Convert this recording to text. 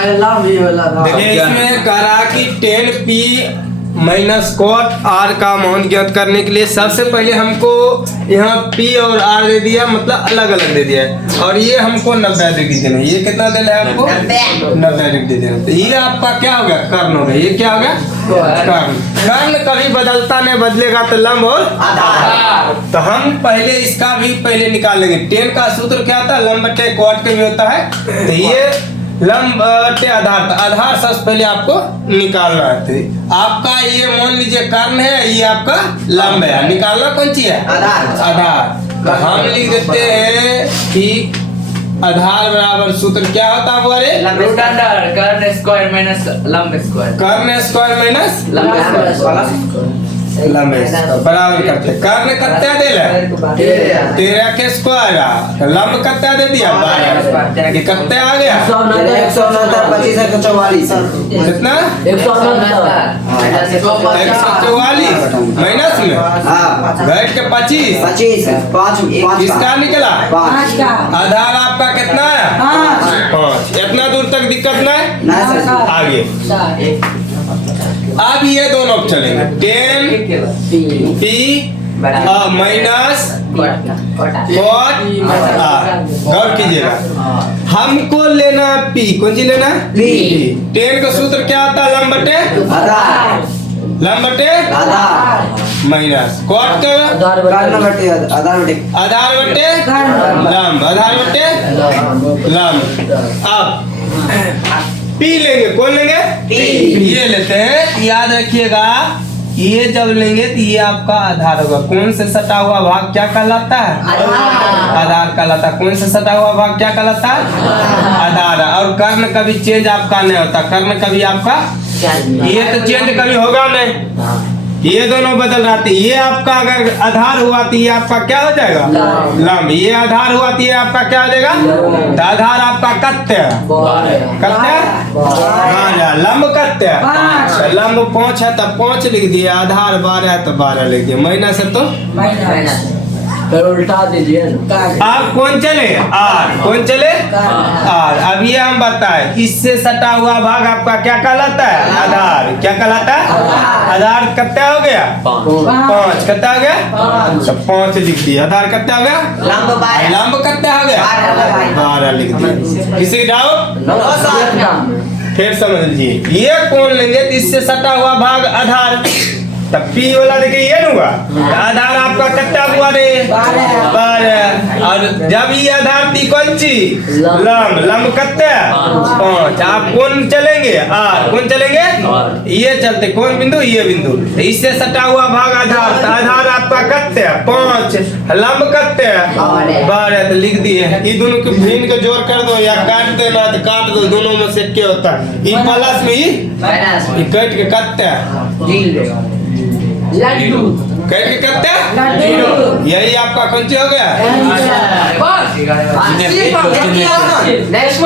देखिए इसमें करा कि 10p माइनस कॉट r का मान ज्ञात करने के लिए सबसे पहले हमको यहाँ p और r दे दिया, मतलब अलग अलग दे दिया है, और ये हमको 90 डिग्री देना है। ये कितना देना है आपको? 90 डिग्री देना है। तो ये आपका क्या हो गया? कर्ण हो गया। ये क्या हो गया? कर्ण। कर्ण कभी बदलता नहीं, बदलेगा तो लंब और आधार। तो हम पहले इसका भी पहले निकाल लेंगे। 10 का सूत्र क्या था? लंब बटे कॉट के भी होता है। तो ये लंब बटे आधार, तो आधार सबसे पहले आपको निकालना है। आपका ये मान लीजिए कर्ण है, ये आपका लंब है, निकालना कौन सी है? आधार। तो हम लिख देते हैं कि आधार बराबर सूत्र क्या होता है बोले? रूट अंडर कर्ण स्क्वायर माइनस लंब स्क्वायर। कर्ण स्क्वायर माइनस लंब स्क्वायर लंब बराबर करते। कर्ण कितना दे रहा? 13 के स्क्वायर। लंब कितना दे दिया? 12। ये कितना आ गया? 169 कितना? 169 144 माइनस में घट के 25 किसका निकला? आधार आपका कितना है? 5। इतना दूर तक दिक्कत नहीं आगे। अब ये दोनों चलेंगे 10p माइनस कॉट। गौर कीजिएगा, हमको लेना p। कौन सी लेना? p। 10 का सूत्र क्या आता है? लंब बटे लंब बटे माइनस कॉट का आधार बटे लंब, आधार बटे लंब। अब p लेंगे। कौन लेंगे? ये लेते हैं। याद रखिएगा, ये जब लेंगे तो ये आपका आधार होगा। कौन से सटा हुआ भाग क्या कहलाता है? आधार कहलाता है। कौन से सटा हुआ भाग क्या कहलाता है? आधार। और कर्ण कभी चेंज आपका नहीं होता। कर्ण कभी आपका ये तो चेंज कभी होगा नहीं। ये दोनों बदल रहा थी। ये आपका अगर आधार हुआ तो ये आपका क्या हो जाएगा? लंब। ये आधार हुआ तो ये आपका क्या हो जाएगा? तो आधार आपका कत्ते लंब कत्ते लंब 5 है तो 5 लिख दिया। आधार 12 है तो 12 लिख दिया। माइनस है तो उल्टा दीजिए। आप कौन चले? R। कौन चले? R। अब ये हम बताए, इससे सटा हुआ भाग आपका क्या कहलाता है? आधार। क्या कहलाता है? आधार कितना हो गया? 5। कितना हो गया? 5 लिख दिया। आधार कितना हो गया? लंब कितना हो गया? 12 लिख दिया। किसी डाउट? फिर समझ लीजिए, ये कौन लेंगे तो इससे सटा हुआ भाग आधार। तब p वाला देखिए ये हुआ आधार आपका कितना हुआ रे? 12। और जब ये आधार थी कौन सी? लंब। लंब कितना? 5। आप कौन चलेंगे? R। कौन चलेंगे? ये चलते। कौन बिंदु? ये बिंदु। इससे सटा हुआ भाग आधार। तो आधार आपका कितना? 5। लंब कितना? 12। तो लिख दिए। ये दोनों के भिन्न को जोड़ कर दो या काट देना तो काट दो। दोनों में से क्या होता है? ये प्लस में ये कट के कितना? लड्डू। कट के कितना? यही आपका कौन सी हो गया? नेक्स्ट